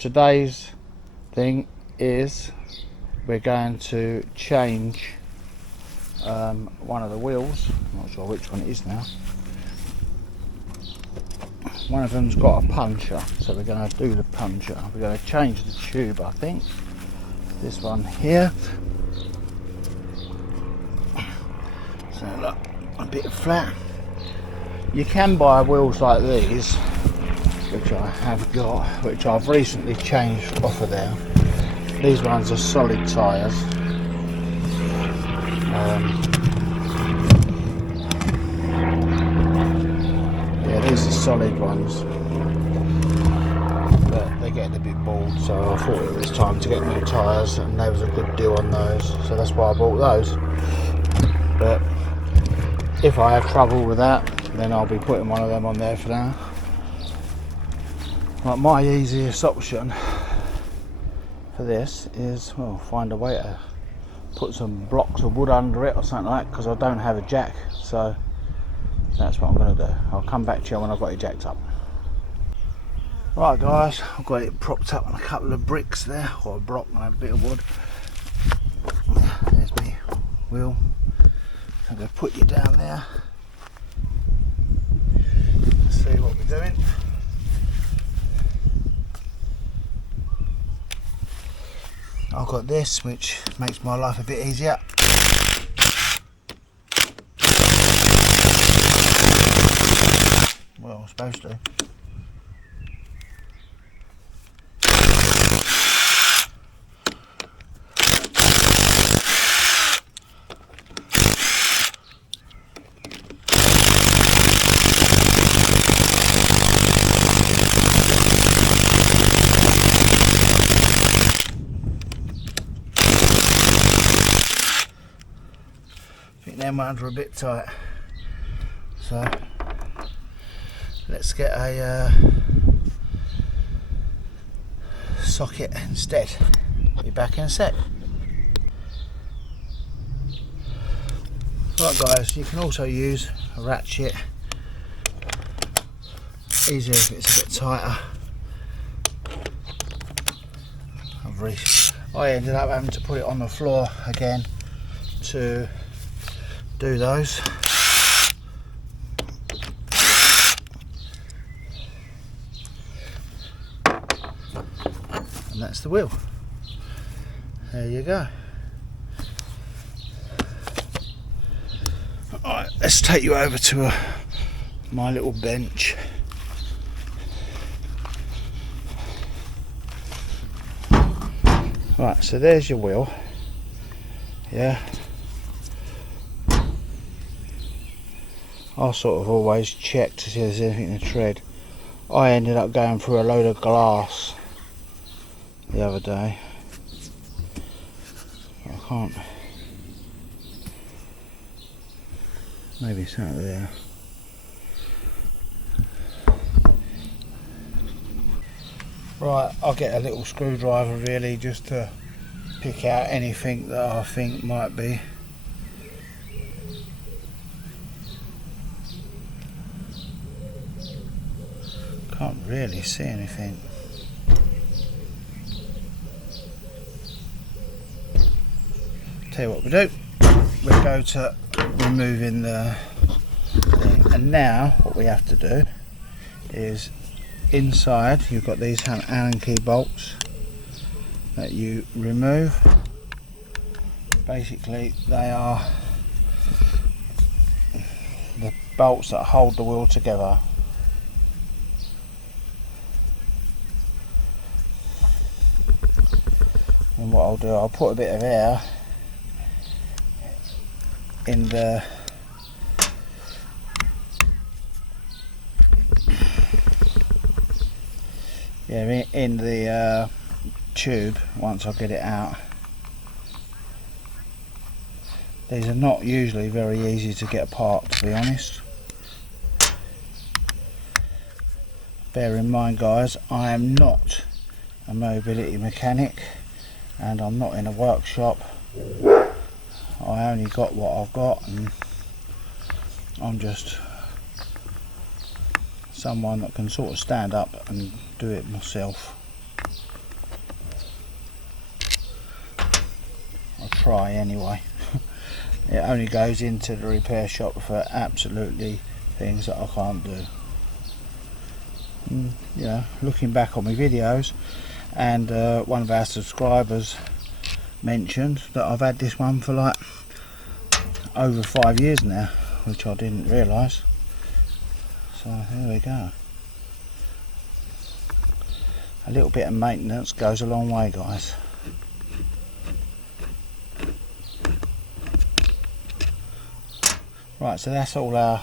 today's thing is we're going to change one of the wheels. I'm not sure which one it is now. One of them's got a puncture, so we're going to do the puncture. We're going to change the tube, I think. This one here. So look, a bit flat. You can buy wheels like these, which I have got, which I've recently changed off of there. These ones are solid tyres. Yeah, these are solid ones, but they're getting a bit bald, so I thought it was time to get new tyres, and there was a good deal on those, so that's why I bought those. But if I have trouble with that, then I'll be putting one of them on there for now. Like, my easiest option for this is, well, find a way to put some blocks of wood under it or something like that, because I don't have a jack, so that's what I'm going to do. I'll come back to you when I've got it jacked up. Right guys, I've got it propped up on a couple of bricks there, or a block and a bit of wood. There's me wheel. I'm going to put you down there. Let's see what we're doing. I've got this, which makes my life a bit easier. Well, I'm supposed to. I think them ones are a bit tight, so let's get a socket instead. Be back in a sec. Right guys, you can also use a ratchet. Easier if it's a bit tighter. I ended up having to put it on the floor again to do those. And that's the wheel. There you go. Alright, let's take you over to my little bench. Right, so there's your wheel. Yeah. I sort of always check to see if there's anything to tread. I ended up going through a load of glass the other day. I can't. Maybe something there. Right, I'll get a little screwdriver really, just to pick out anything that I think might be. Can't really see anything. Tell you what we do, we'll go to removing the thing. And now what we have to do is, inside you've got these Allen key bolts that you remove. Basically they are the bolts that hold the wheel together. And what I'll do, I'll put a bit of air in the tube once I get it out. These are not usually very easy to get apart, to be honest. Bear in mind guys, I am not a mobility mechanic and I'm not in a workshop. I only got what I've got, and I'm just someone that can sort of stand up and do it myself. try anyway. It only goes into the repair shop for absolutely things that I can't do. You know, looking back on my videos, and one of our subscribers mentioned that I've had this one for like over 5 years now, which I didn't realise. So there we go. A little bit of maintenance goes a long way, guys. Right, so that's all our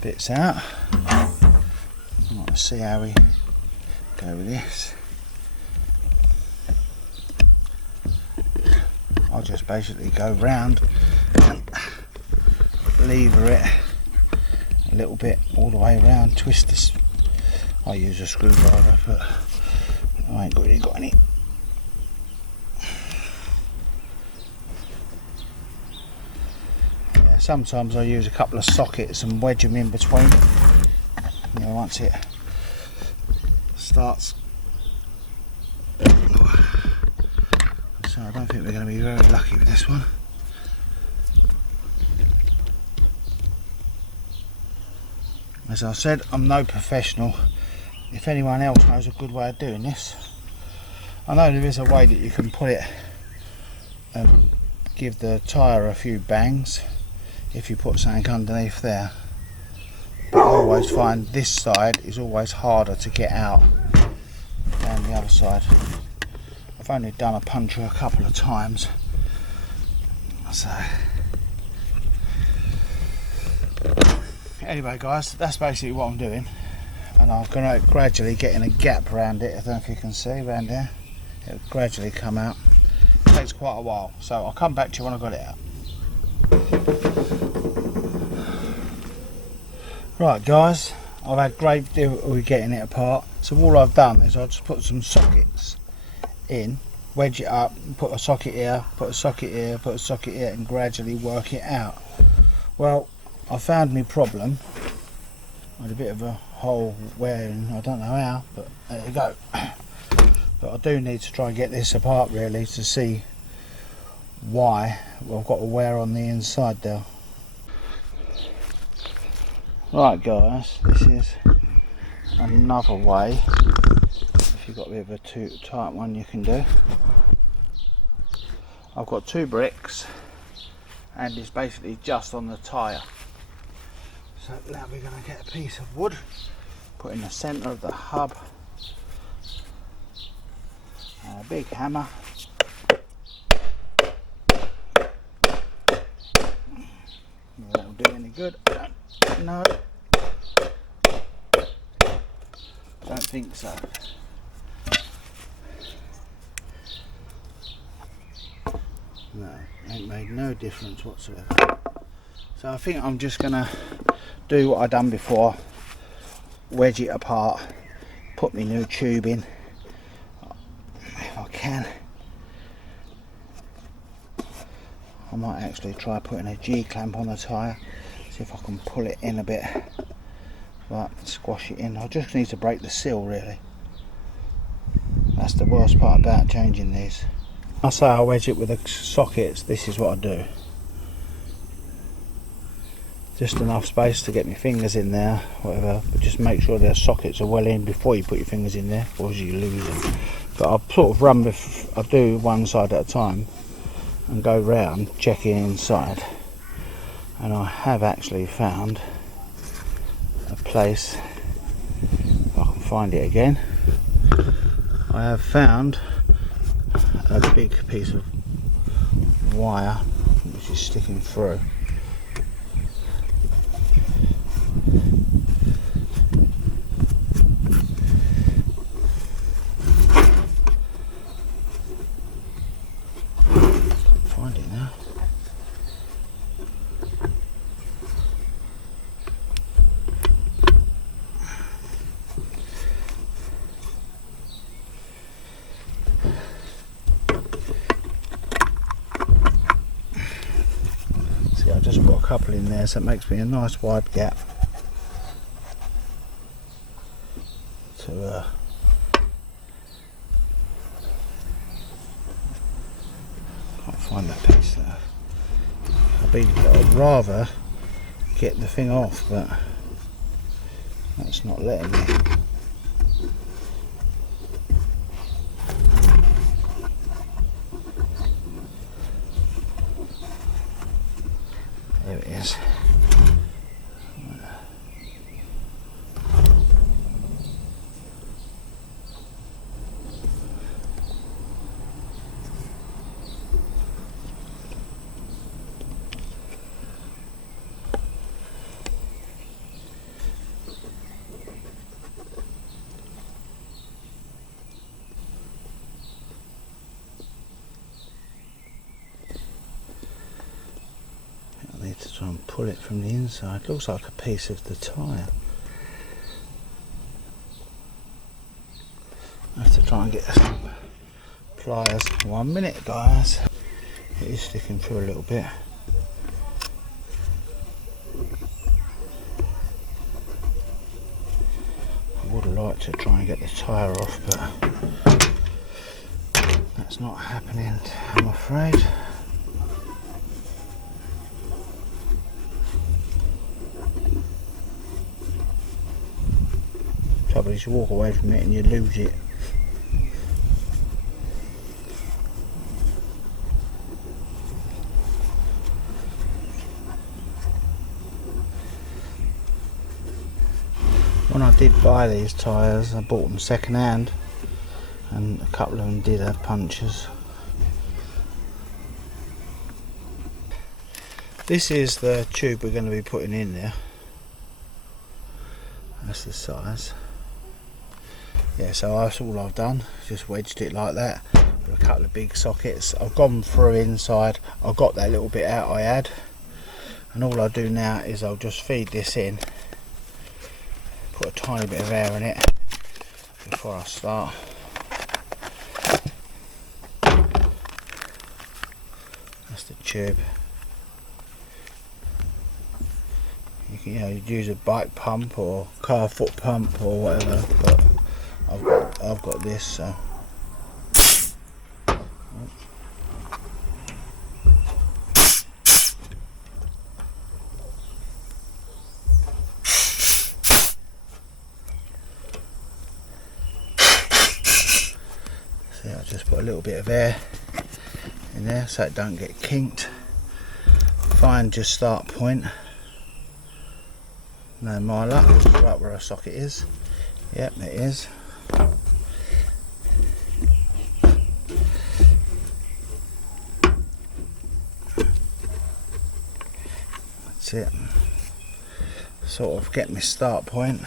bits out. Let's see how we go with this. I'll just basically go round and lever it a little bit all the way around, twist this. I use a screwdriver, but I ain't really got any. Yeah, sometimes I use a couple of sockets and wedge them in between. You know, once it starts. So I don't think we're going to be very lucky with this one. As I said, I'm no professional. If anyone else knows a good way of doing this, I know there is a way that you can put it and give the tyre a few bangs if you put something underneath there. But I always find this side is always harder to get out than the other side. I've only done a puncture a couple of times, so anyway guys, that's basically what I'm doing, and I'm going to gradually get in a gap around it. I don't know if you can see around there, it'll gradually come out. It takes quite a while, so I'll come back to you when I've got it out. Right guys, I've had great deal with getting it apart, so all I've done is I've just put some sockets in, wedge it up, put a socket here, put a socket here, put a socket here, and gradually work it out. Well, I found my problem. I had a bit of a hole wearing, I don't know how, but there you go. But I do need to try and get this apart really to see why. Well, I've got a wear on the inside there. Right guys, this is another way, if you've got a bit of a too tight one, you can do. I've got 2 bricks and it's basically just on the tyre. So now we're going to get a piece of wood, put in the centre of the hub, and a big hammer. That'll do any good. No, don't think so. No, ain't made no difference whatsoever. So I think I'm just gonna do what I done before, wedge it apart, put my new tube in if I can. I might actually try putting a G-clamp on the tyre, see if I can pull it in a bit, but squash it in. I just need to break the seal really. That's the worst part about changing these. I say I wedge it with the sockets, this is what I do. Just enough space to get my fingers in there, whatever, but just make sure their sockets are well in before you put your fingers in there, or you lose them. But I'll sort of run I do one side at a time and go round checking inside, and I have actually found a place, if I can find it again, I have found a big piece of wire which is sticking through. Find it now. See, I just put a couple in there, so it makes me a nice wide gap to can't find that piece there. I'd rather get the thing off, but that's not letting me. There it is. I need to try and pull it from the inside. Looks like a piece of the tyre. I have to try and get some pliers. 1 minute, guys. It is sticking through a little bit. I would like to try and get the tyre off, but that's not happening, I'm afraid. Trouble is, you walk away from it and you lose it. When I did buy these tyres, I bought them second hand, and a couple of them did have punctures. This is the tube we're going to be putting in there. That's the size. Yeah, so that's all I've done, just wedged it like that with a couple of big sockets. I've gone through inside, I've got that little bit out I had, and all I do now is I'll just feed this in, put a tiny bit of air in it before I start. That's the tube. You know, you'd use a bike pump or car foot pump or whatever, but I've got this, so. See, I just put a little bit of air in there so it don't get kinked. Find your start point. No, my luck, right where our socket is. Yep, it is. That's it. Sort of get my start point.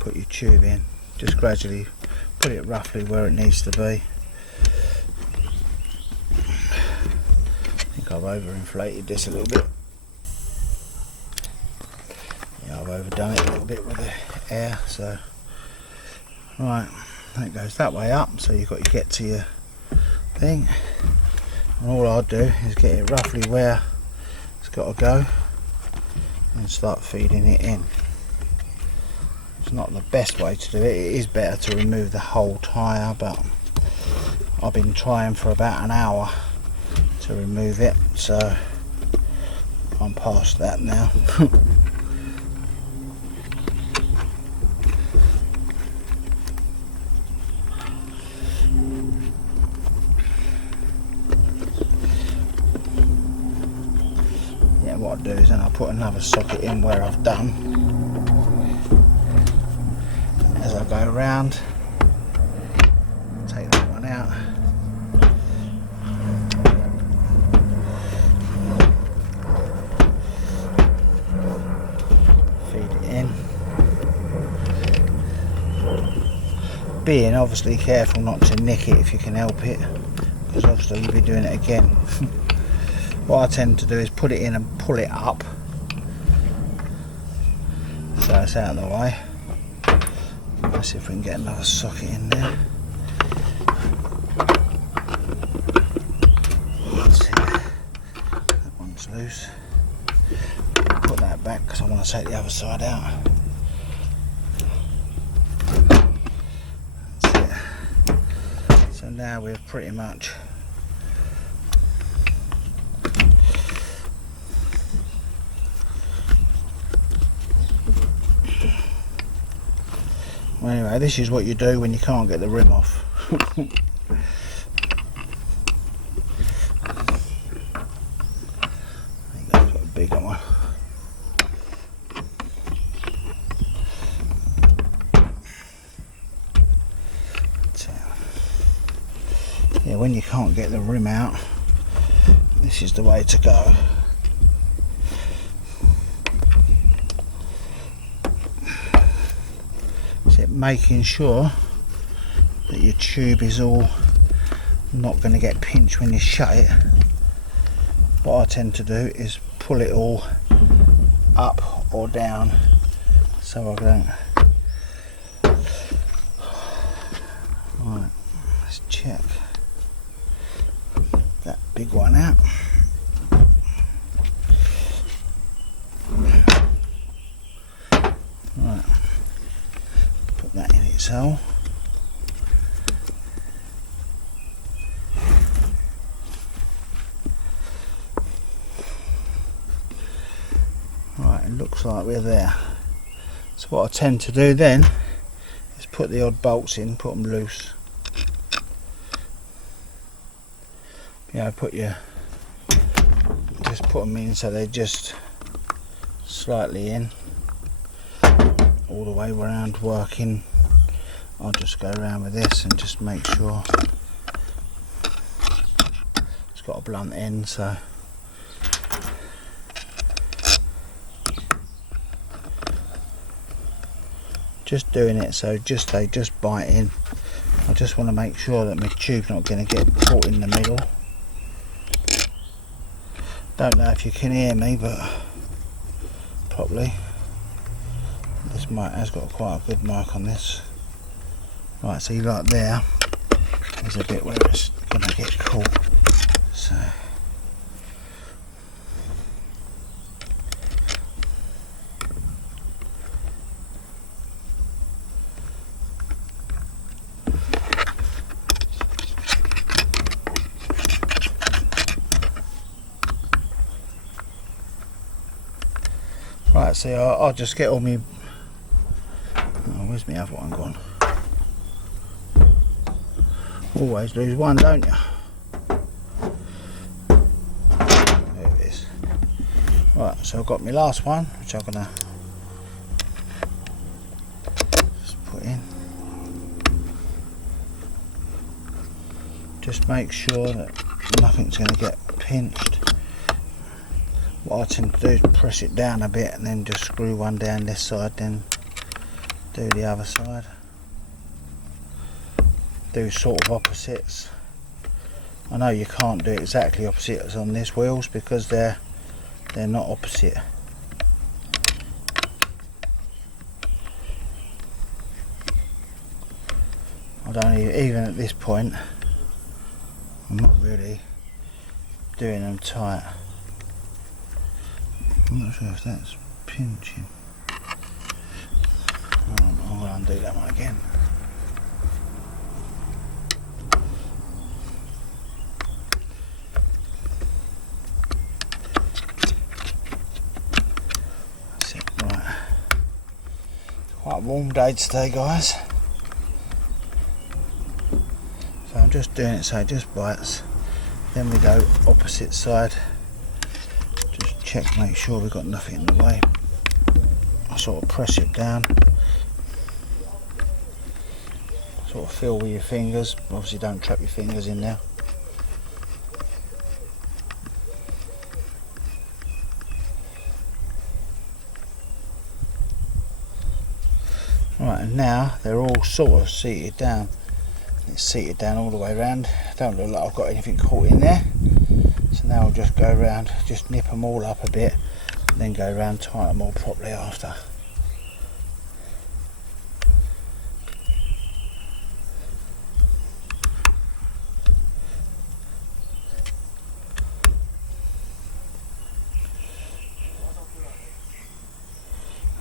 Put your tube in. Just gradually put it roughly where it needs to be. I think I've overinflated this a little bit. I've overdone it a little bit with the air, so right, that goes that way up, so you've got to get to your thing, and all I'll do is get it roughly where it's got to go and start feeding it in. It's not the best way to do it. It is better to remove the whole tyre, but I've been trying for about an hour to remove it, so I'm past that now. What I'll do is then I'll put another socket in where I've done. As I go around, take that one out. Feed it in. Being obviously careful not to nick it if you can help it, because obviously you'll be doing it again. What I tend to do is put it in and pull it up so it's out of the way. Let's see if we can get another socket in there. That's it. That one's loose. Put that back because I want to take the other side out. That's it. So now we've pretty much Well, anyway, this is what you do when you can't get the rim off. That's a bigger one. Yeah, when you can't get the rim out, this is the way to go. So making sure that your tube is all not going to get pinched when you shut it. What I tend to do is pull it all up or down so I don't. Right, let's check that big one out. Right, put that in its hole. Right, it looks like we're there. So what I tend to do then is put the odd bolts in, put them loose. You know, just put them in so they're just slightly in, all the way around working. I'll just go around with this and just make sure it's got a blunt end, so just doing it so they just bite in. I just want to make sure that my tube's not going to get caught in the middle. Don't know if you can hear me, but probably. This mic has got quite a good mic on this. Right, so you like there's a bit where it's going to get caught. So right, so I'll just get all my. Oh, where's my other one gone? Always lose one, don't you? There it is. Right, so I've got my last one, which I'm gonna just put in. Just make sure that nothing's going to get pinched. What I tend to do is press it down a bit and then just screw one down this side, then do the other side. Do sort of opposites. I know you can't do exactly opposites on these wheels because they're not opposite. I don't even at this point, I'm not really doing them tight. I'm not sure if that's pinching. I'm going to undo that one again. That's it, right. Quite a warm day today, guys. So I'm just doing it so it just bites. Then we go opposite side. Just check, make sure we've got nothing in the way. I sort of press it down. Sort of feel with your fingers. Obviously don't trap your fingers in there. Right, and now they're all sort of seated down. It's seated down all the way around. Don't look like I've got anything caught in there. So now I'll just go around, just nip them all up a bit, and then go around, tighten them all properly after.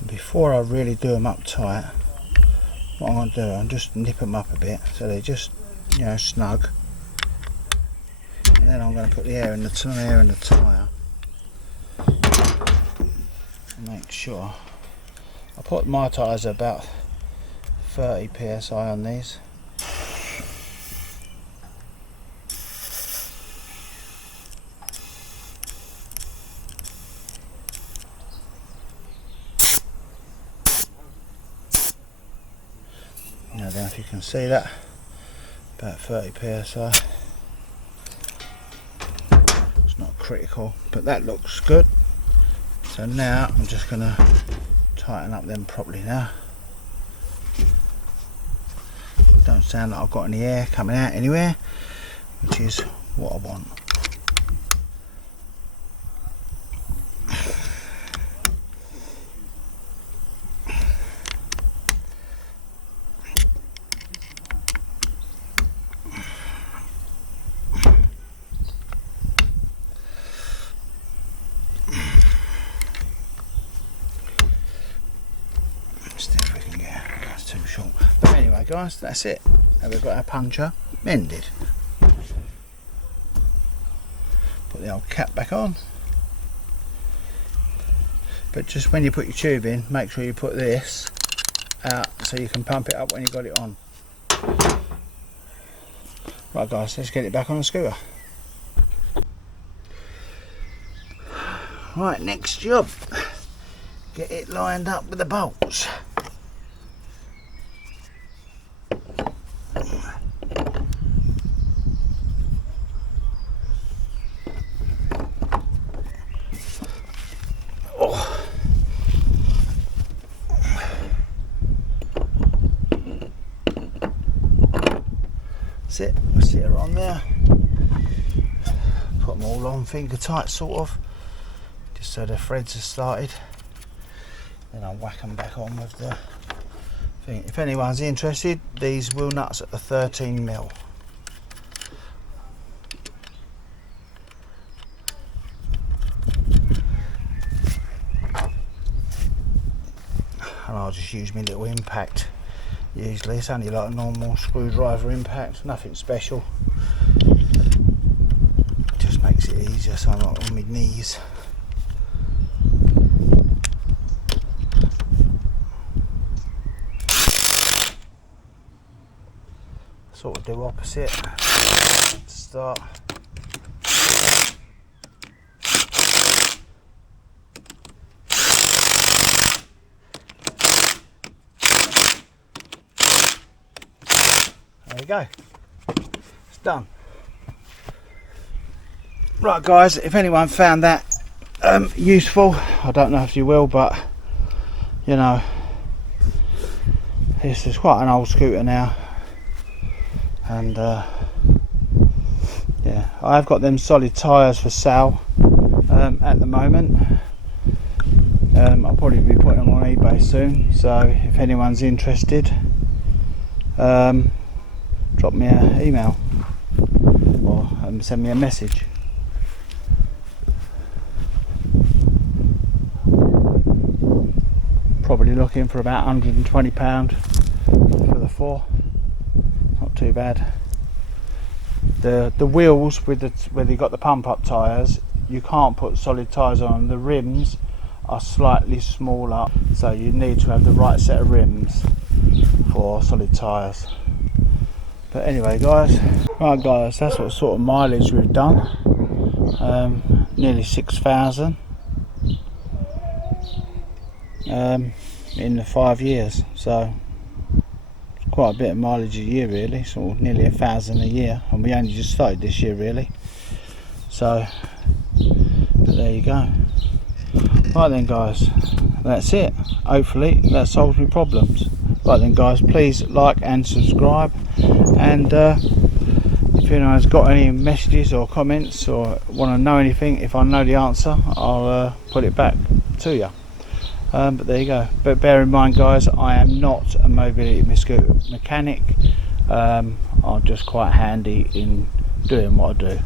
And before I really do them up tight, what I'm going to do, I'm just nip them up a bit so they just, you know, snug. And then I'm going to put the air in the tyre. Make sure I put my tyres about 30 psi on these. I don't know if you can see that, about 30 psi. It's not critical, but that looks good. So now I'm just going to tighten up them properly now. Don't sound like I've got any air coming out anywhere, which is what I want. Too short. But anyway guys, that's it. And we've got our puncture mended. Put the old cap back on. But just when you put your tube in, make sure you put this out so you can pump it up when you got it on. Right guys, let's get it back on the scooter. Right, next job. Get it lined up with the bolts. That's it, sit her on there, put them all on finger tight sort of, just so the threads are started, then I'll whack them back on with the thing. If anyone's interested, these wheel nuts are 13mm. And I'll just use my little impact. Usually it's only like a normal screwdriver impact, nothing special. Just makes it easier so I'm not on my knees. Sort of do opposite to start. There you go, it's done. Right guys, if anyone found that useful, I don't know if you will, but you know, this is quite an old scooter now, and yeah, I've got them solid tyres for sale at the moment. I'll probably be putting them on eBay soon, so if anyone's interested, drop me an email or send me a message. Probably looking for about £120 for the 4. Not too bad. The wheels with where you got the pump up tyres, you can't put solid tyres on. The rims are slightly smaller, so you need to have the right set of rims for solid tyres. But anyway guys, right guys, that's what sort of mileage we've done. Nearly 6,000 in the 5 years, so it's quite a bit of mileage a year really, sort of nearly 1,000 a year, and we only just started this year really. So, but there you go. Right then guys, that's it. Hopefully that solves my problems. Right then guys, please like and subscribe, and if anyone's got any messages or comments or want to know anything, if I know the answer, I'll put it back to you. But there you go. But bear in mind guys, I am not a mobility mechanic. I'm just quite handy in doing what I do.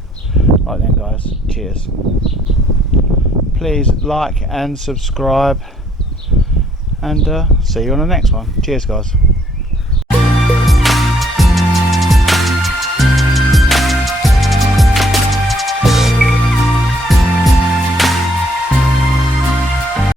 Right then guys, cheers. Please like and subscribe, and see you on the next one. Cheers guys.